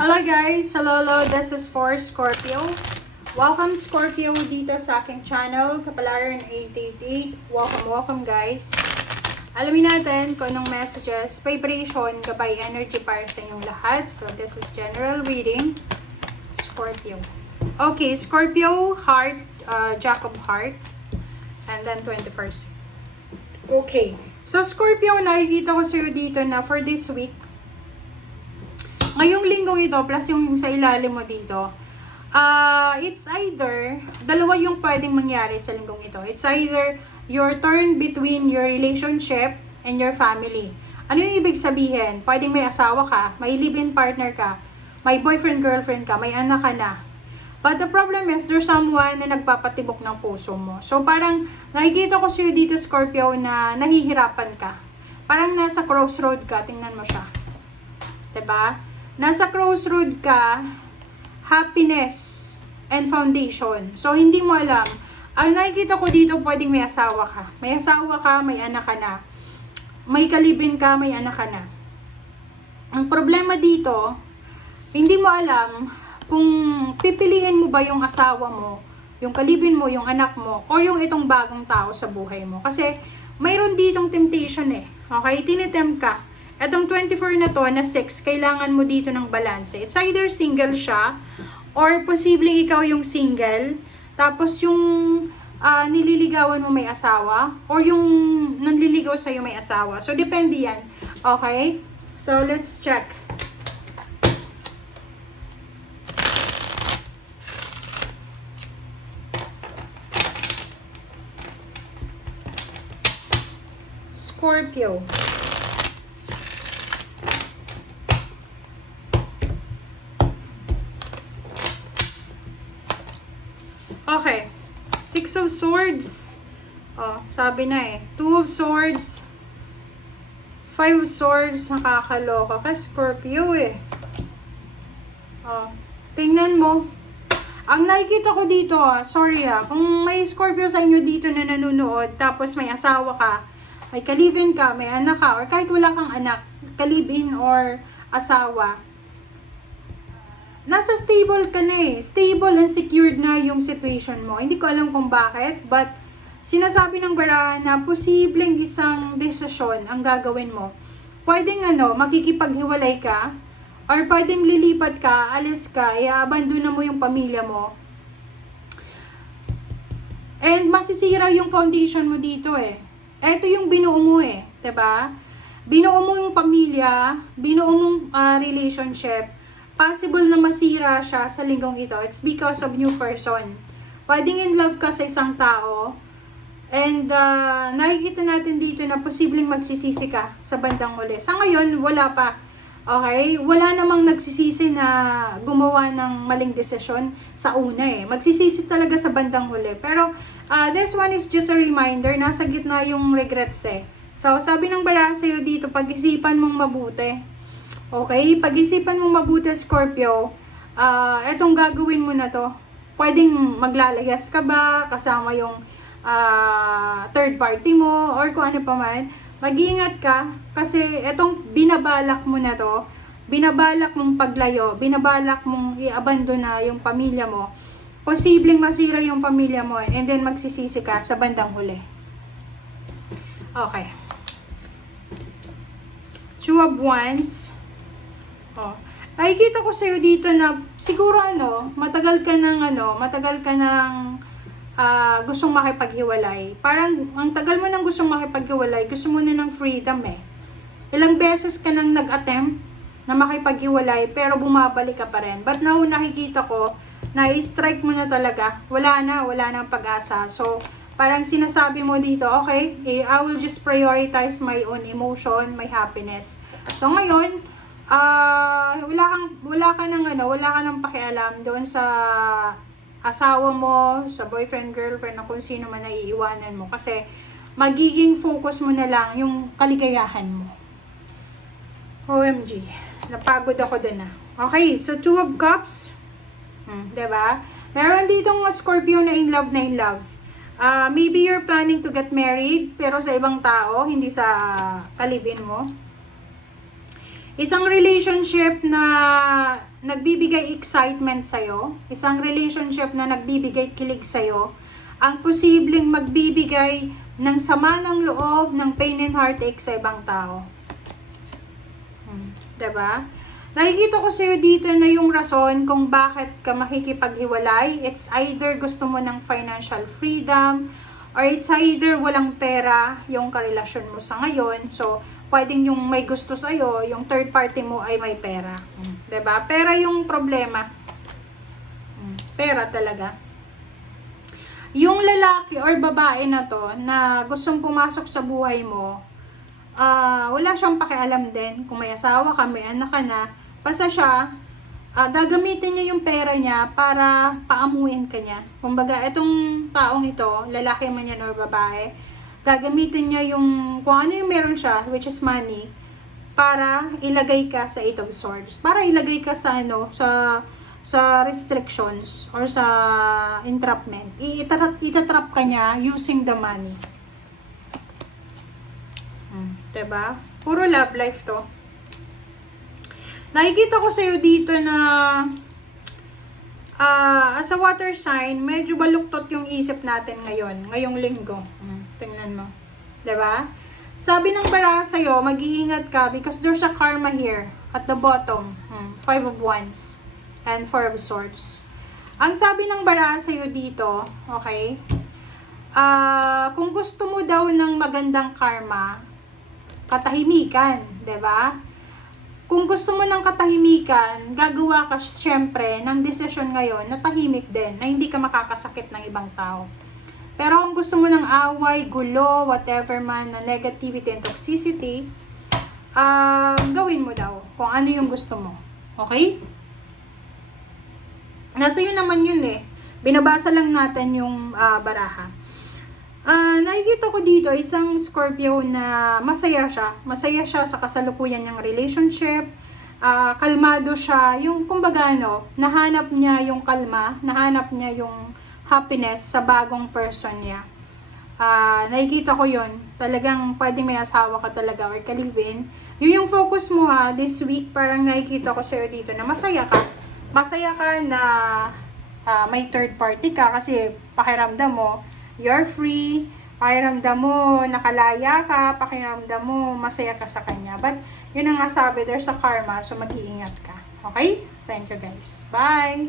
Hello guys! Hello, this is for Scorpio. Welcome Scorpio dito sa aking channel, Kapalaran 888. Welcome guys. Alamin natin kung anong messages, vibration, gabay energy para sa inyong lahat. So this is general reading, Scorpio. Okay, Scorpio, heart, Jack of heart, and then 21st. Okay, so Scorpio, nakikita ko sa'yo dito na for this week, ngayong linggong ito, plus yung sa ilalim mo dito, it's either, dalawa yung pwedeng mangyari sa linggong ito. It's either your turn between your relationship and your family. Ano yung ibig sabihin? Pwedeng may asawa ka, may live-in partner ka, may boyfriend, girlfriend ka, may anak ka na. But the problem is, there's someone na nagpapatibok ng puso mo. So parang, nakikita ko sa'yo dito, Scorpio, na nahihirapan ka. Parang nasa crossroad ka, tingnan mo siya. 'Di ba? Nasa crossroad ka, happiness and foundation. So, hindi mo alam. Ang nakikita ko dito, pwedeng may asawa ka. May asawa ka, may anak ka na. May kalibin ka, may anak ka na. Ang problema dito, hindi mo alam kung pipiliin mo ba yung asawa mo, yung kalibin mo, yung anak mo, or yung itong bagong tao sa buhay mo. Kasi, mayroon ditong temptation eh. Okay? Tinitempt ka. Etong 24 na to, na 6, kailangan mo dito ng balance. It's either single siya, or posibleng ikaw yung single, tapos yung nililigawan mo may asawa, or yung nanliligaw sa'yo may asawa. So, depende yan. Okay? So, let's check. Scorpio. Okay. 6 of Swords. Oh, sabi na eh. 2 of Swords. 5 of Swords. Nakakaloka ka, Scorpio eh. Oh, tingnan mo. Ang nakikita ko dito, sorry kung may Scorpio sa inyo dito na nanonood, tapos may asawa ka, may kalibin ka, may anak ka, or kahit wala kang anak, kalibin or asawa, nasa stable ka na eh. Stable and secured na yung situation mo. Hindi ko alam kung bakit, but sinasabi ng barahan na posibleng isang desisyon ang gagawin mo. Pwedeng makikipaghiwalay ka, or pwedeng lilipat ka, alis ka, i-abandona mo yung pamilya mo. And masisira yung foundation mo dito eh. Ito yung binuo mo eh, 'di ba? Binuo mo yung pamilya, binuo mong relationship. Possible na masira siya sa linggong ito. It's because of new person. Pwedeng in love ka sa isang tao. And nakikita natin dito na posibleng magsisisi ka sa bandang huli. Sa ngayon, wala pa. Okay? Wala namang nagsisisi na gumawa ng maling desisyon sa una eh. Magsisisi talaga sa bandang huli. Pero this one is just a reminder. Nasa gitna yung regrets eh. So, sabi ng bara sa'yo dito, pag-isipan mong mabuti. Okay, pag-isipan mo mabuti, Scorpio, etong gagawin mo na to, pwedeng maglalayas ka ba, kasama yung third party mo, or kung ano pa man, mag-iingat ka, kasi etong binabalak mo na to, binabalak mong paglayo, binabalak mong i-abandona yung pamilya mo, posibleng masira yung pamilya mo, and then magsisisi ka sa bandang huli. Okay. 2 of Wands. Oh. Nakikita ko sa'yo dito na siguro matagal ka ng gustong makipaghiwalay. Parang ang tagal mo nang gustong makipaghiwalay, gusto mo na ng freedom eh. Ilang beses ka nang nag-attempt na makipaghiwalay pero bumabalik ka pa rin. But now nakikita ko na i-strike mo na talaga. Wala na pag-asa. So parang sinasabi mo dito, okay, I will just prioritize my own emotion, my happiness. So ngayon, wala ka nang pakialam doon sa asawa mo, sa boyfriend, girlfriend, na kung sino man naiiwanan mo. Kasi magiging focus mo na lang yung kaligayahan mo. OMG, napagod ako doon Okay, so 2 of Cups. Diba? Meron ditong Scorpio na in love na in love. Maybe you're planning to get married, pero sa ibang tao, hindi sa kalibin mo. Isang relationship na nagbibigay excitement sa'yo, isang relationship na nagbibigay kilig sa'yo, ang posibleng magbibigay ng sama ng loob, ng pain and heartache sa ibang tao. Diba? Nakikita ko sa'yo dito na yung rason kung bakit ka makikipaghiwalay. It's either gusto mo ng financial freedom, or it's either walang pera yung karelasyon mo sa ngayon. So, pwedeng yung may gusto sa'yo, yung third party mo ay may pera. Diba? Pera yung problema. Pera talaga. Yung lalaki or babae na to na gustong pumasok sa buhay mo, wala siyang pakialam din kung may asawa ka, may anak ka na. Basta siya, gagamitin niya yung pera niya para paamuin ka niya. Kumbaga, itong taong ito, lalaki man yan or babae, gagamitin niya yung, kung ano yung meron siya, which is money, para ilagay ka sa 8 of Swords. Para ilagay ka sa sa restrictions or sa entrapment. Itatrap ka niya using the money. Diba? Puro love life to. Nakikita ko sa'yo dito na as a water sign, medyo baluktot yung isip natin ngayong linggo. Tingnan mo. Diba? Sabi ng baraha sa'yo, mag-iingat ka because there's a karma here at the bottom. 5 of Wands and 4 of Swords. Ang sabi ng baraha sa'yo dito, okay, kung gusto mo daw ng magandang karma, katahimikan, 'di ba? Kung gusto mo ng katahimikan, gagawa ka syempre ng desisyon ngayon na tahimik din, na hindi ka makakasakit ng ibang tao. Pero kung gusto mo ng away, gulo, whatever man, na negativity and toxicity, gawin mo daw kung ano yung gusto mo. Okay? Nasa yun naman yun eh. Binabasa lang natin yung baraha. Nakikita ko dito isang Scorpio na masaya siya. Masaya siya sa kasalukuyan niyang relationship. Kalmado siya. Yung kumbaga nahanap niya yung kalma, nahanap niya yung happiness sa bagong person niya. Nakikita ko yun. Talagang pwede may asawa ka talaga or kalibin. Yun yung focus mo this week. Parang nakikita ko sa'yo dito na masaya ka. Masaya ka na may third party ka kasi pakiramdam mo you're free, pakiramdam mo nakalaya ka, pakiramdam mo masaya ka sa kanya. But yun ang nga sabi, there's a karma, so mag-iingat ka. Okay? Thank you guys. Bye!